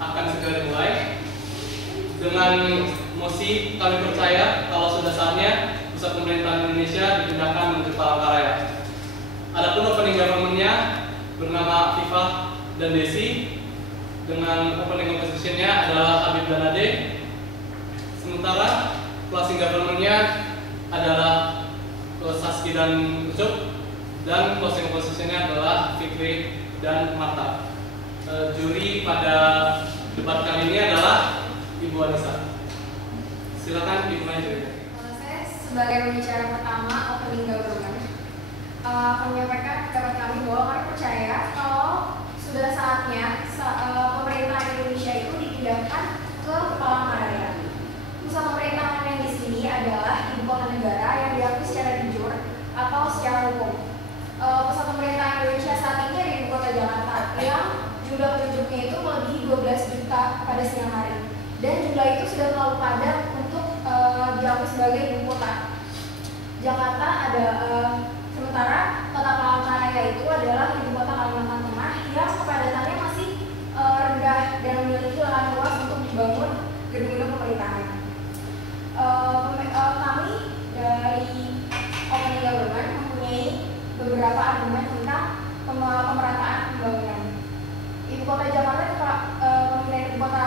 akan segera dimulai. Dengan mosi kami percaya kalau sudah saatnya pusat pemerintahan Indonesia dipindahkan menuju Palangkaraya. Adapun opening government-nya bernama FIFA dan Desi, dengan opening opposition-nya adalah Habib dan Ade. Sementara closing government-nya adalah Saski dan Ucup, dan closing opposition-nya adalah Fikri dan Marta. Juri pada debat kali ini adalah Ibu Anissa. Silakan Ibu Anissa. Saya sebagai pembicara pertama opening government akan menyampaikan pendapat kami bahwa kami percaya kalau sudah saatnya pemerintahan Indonesia itu dipindahkan ke Palangkaraya. Pusat pemerintahan yang di sini adalah ibu kota negara yang diakui secara jujur atau secara hukum. Pusat pemerintahan Indonesia saat ini ada di ibu kota Jakarta yang jumlah penduduknya itu melebihi 12 juta pada siang hari, dan jumlah itu sudah terlalu padat untuk diakui sebagai ibu kota. Jakarta ada sementara kota Palangkaraya itu adalah ibu kota Kalimantan Tengah yang kepadatannya masih rendah dan memiliki lahan luas untuk dibangun gedung-gedung pemerintahan. Kami dari opening government mempunyai beberapa argumen tentang pemerataan pembangunan. Ibu kota Jakarta pemindahan ibu kota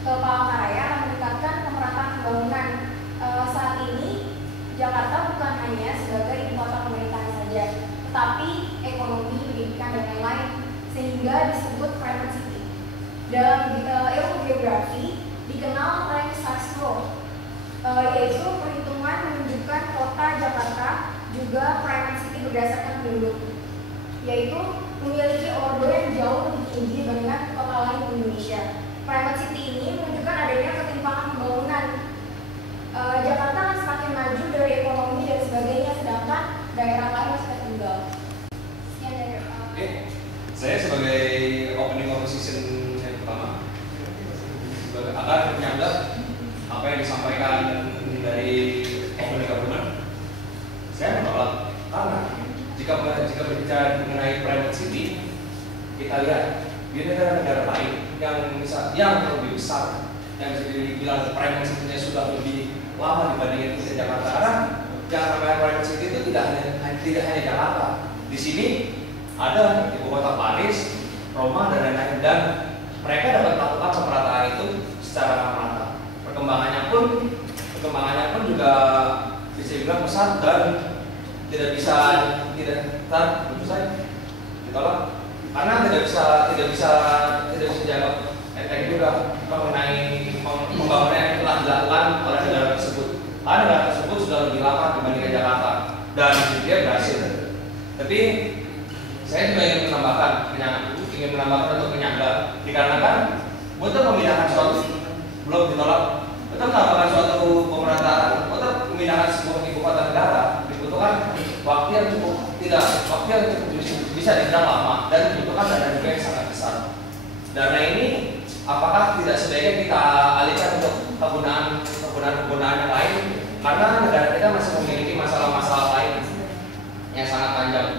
ke Palangkaraya akan meningkatkan pemerataan pembangunan. Saat ini Jakarta bukan hanya sebagai ibu kota pemerintahan saja, tetapi ekonomi, pendidikan, dan lain-lain, sehingga disebut private city. Dalam ilmu geografi dikenal Renaissance Law, yaitu perhitungan menunjukkan kota Jakarta juga private city berdasarkan penduduk, yaitu memiliki ordo yang jauh lebih tinggi dibandingkan kota lain di Indonesia. Private city ini menunjukkan adanya ketimpangan pembangunan. Jakarta akan semakin maju dari ekonomi dan sebagainya, sedangkan daerah lain masih tertinggal. Sekian dari Saya sebagai opening opposition yang pertama akan menyanggah apa yang disampaikan dari opening government. Saya menolak karena jika berbicara mengenai private city, kita lihat di negara-negara lain yang lebih besar, yang bisa dibilang private city-nya sudah lebih lama dibandingkan di Jakarta. Karena yang namanya private city itu tidak hanya Jakarta. Di sini ada ibu kota Paris, Roma, dan lain-lain, dan mereka dapat melakukan pemerataan itu secara merata. Perkembangannya pun juga bisa dibilang besar dan tidak bisa ditolak karena tidak bisa dianggap enteng juga mengenai pembangunan yang telah dilakukan oleh negara tersebut. Karena negara tersebut sudah lebih lama dibandingkan Jakarta dan dia berhasil. Tapi saya juga ingin menambahkan untuk penyangga, dikarenakan untuk memindahkan suatu belum ditolak, untuk menambahkan suatu pemerataan, untuk memindahkan sebuah ibu kota negara dibutuhkan waktu yang cukup bisa dibilang lama dan dibutuhkan dana juga yang sangat besar. Dana ini apakah tidak sebaiknya kita alihkan untuk kegunaan yang lain, karena negara kita masih memiliki masalah-masalah lain yang sangat panjang.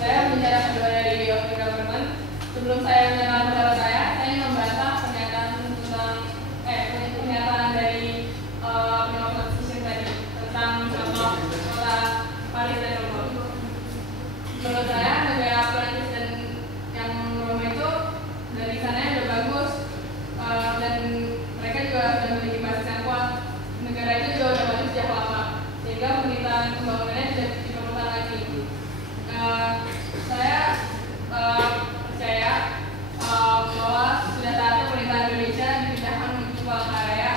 Saya bicara kedua dari opening government. Sebelum saya menyatakan pendapat saya ingin membantah pernyataan dari opposition tadi tentang contoh kota Paris dan Roma. Menurut saya negara Prancis dan yang Roma itu dari sana sudah bagus, dan mereka juga sudah memiliki basis yang kuat. Negara itu juga sudah bagus sejak lama, sehingga pembangunannya tidak diperlukan lagi. Saya percaya bahwa sudah saatnya pemerintahan Indonesia dipindahkan menuju Palangkaraya,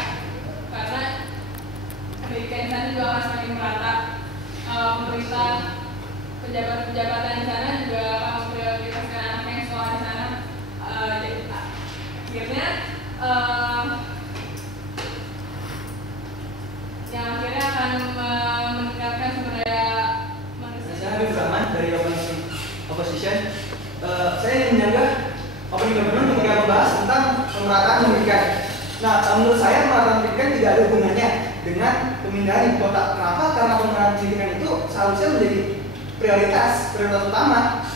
karena pendidikan di sana juga akan semakin merata. Pemerintah pejabat-pejabatan di sana juga akan memprioritaskan anaknya yang sekolah di sana. Akhirnya yang akhirnya akan meningkatkan sumber daya manusia. Saya Habib Rahman dari opposition. Saya ingin menyanggah opening government ketika membahas tentang pemerataan pendidikan. Nah, menurut saya pemerataan pendidikan tidak ada hubungannya dengan pemindahan ibu kota. Kenapa? Karena pemerataan pendidikan itu seharusnya menjadi prioritas utama.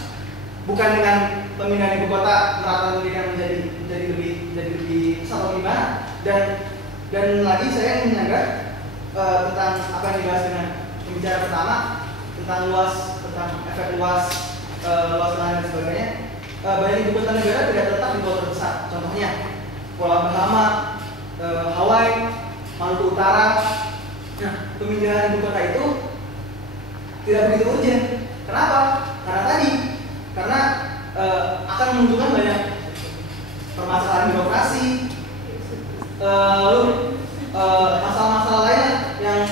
bukan dengan pemindahan ibu kota merata pendidikan menjadi lebih besar atau gimana. Dan lagi saya ingin menyanggah tentang apa yang dibahas dengan pembicara pertama tentang efek luas lahan dan sebagainya. Banyak ibu kota negara tidak tetap di kota besar. Contohnya Pulau Bahama, Hawaii, Maluku Utara. Nah, pemindahan ibu kota itu tidak begitu urgent. Kenapa? Karena akan menunjukkan banyak permasalahan birokrasi, lalu masalah-masalah lain yang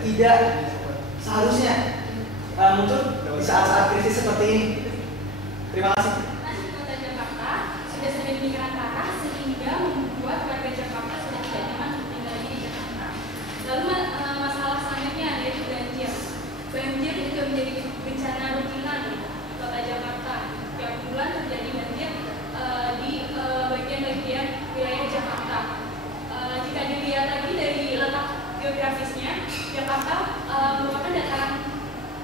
tidak seharusnya muncul di saat-saat krisis seperti ini. Terima kasih. Kota Jakarta sudah sedemikian parah sehingga membuat warga Jakarta sudah tidak nyaman untuk tinggal lagi di Jakarta. Lalu masalah selanjutnya yaitu banjir. Banjir juga menjadi bencana rutinan di Kota Jakarta. Tiap bulan terjadi banjir di bagian-bagian wilayah Jakarta. Jika dilihat lagi dari letak geografisnya, Jakarta merupakan dataran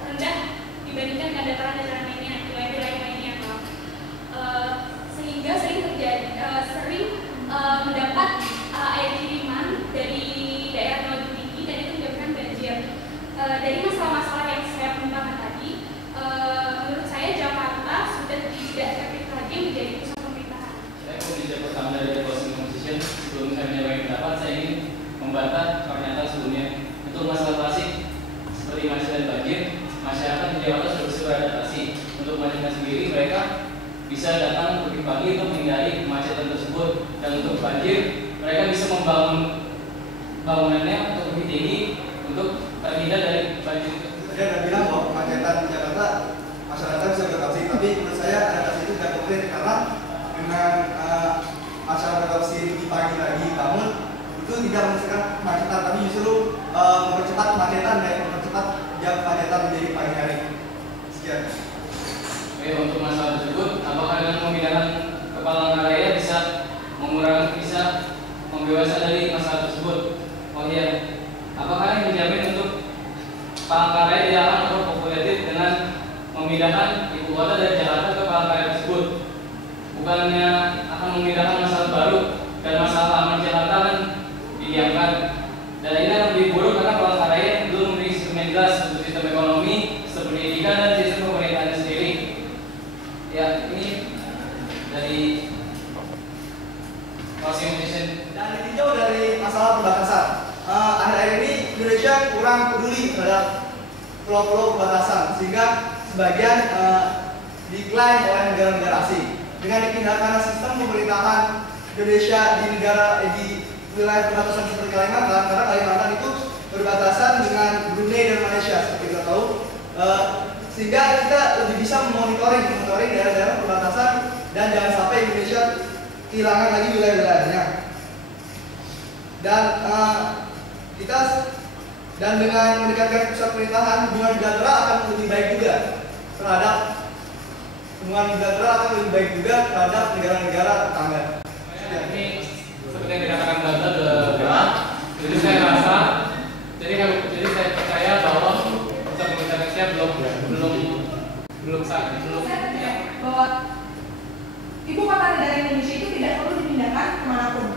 rendah dibandingkan dengan dataran-dataran lainnya, wilayah-wilayah lainnya, sehingga sering mendapat air kiriman dari daerah yang lebih tinggi dan itu menyebabkan banjir. Dari masalah-masalah yang saya kemukakan tadi, menurut saya Jakarta sudah tidak efektif lagi menjadi pusat pemerintahan. Saya mau dijawab pertama dari closing position. Sebelum saya menyampaikan pendapat, saya ingin membantah pernyataan sebelumnya. Untuk masalah klasik seperti macet dan banjir, masyarakat di Jakarta sudah bisa beradaptasi. Untuk macetnya sendiri, mereka bisa datang lebih pagi untuk menghindari kemacetan tersebut. Dan untuk banjir, mereka bisa membangun bangunannya untuk lebih tinggi untuk terhindar dari banjir. Saya sudah bilang bahwa kemacetan di Jakarta masyarakat bisa beradaptasi, tapi menurut saya adaptasi itu tidak konkret karena dengan masyarakat beradaptasi di pagi lagi bangun itu tidak menyelesaikan kemacetan, tapi justru mempercepat kemacetan dan mempercepat jam kemacetan menjadi pagi hari. Sekian. Oke, untuk masalah tersebut, apakah dengan pemilihan Kepalangkaraya bisa membebaskan dari masalah tersebut? Oh iya, apakah yang menjamin untuk Palangkaraya tidak akan overpopulated dengan memindahkan ibu kota dari Jakarta ke Palangkaraya tersebut? Bukannya akan memindahkan masalah baru dan masalah aman Jakarta kan didiamkan. Dan ini akan lebih buruk karena Palangkaraya belum memiliki sistem yang jelas untuk sistem ekonomi, sistem pendidikan dan sistem pemerintahan sendiri. Ya, ini dari closing position. Dan ditinjau dari masalah perbatasan. Akhir-akhir ini Indonesia kurang peduli terhadap pulau-pulau perbatasan sehingga sebagian diklaim oleh negara-negara asing. Dengan dipindahkan sistem pemerintahan Indonesia di wilayah perbatasan seperti Kalimantan, karena Kalimantan itu berbatasan dengan Brunei dan Malaysia seperti kita tahu, sehingga kita lebih bisa monitoring daerah-daerah perbatasan dan jangan sampai Indonesia kehilangan lagi wilayah-wilayahnya. Dan dengan mendekatkan pusat pemerintahan, hubungan bilateral akan lebih baik juga terhadap negara-negara tetangga. Ini seperti yang dikatakan Banda berat. Jadi saya rasa, jadi saya percaya bahwa pusat pemerintahan Indonesia belum bahwa ibu kota negara Indonesia itu tidak perlu dipindahkan kemanapun.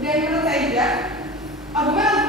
Dan menurut saya juga argumen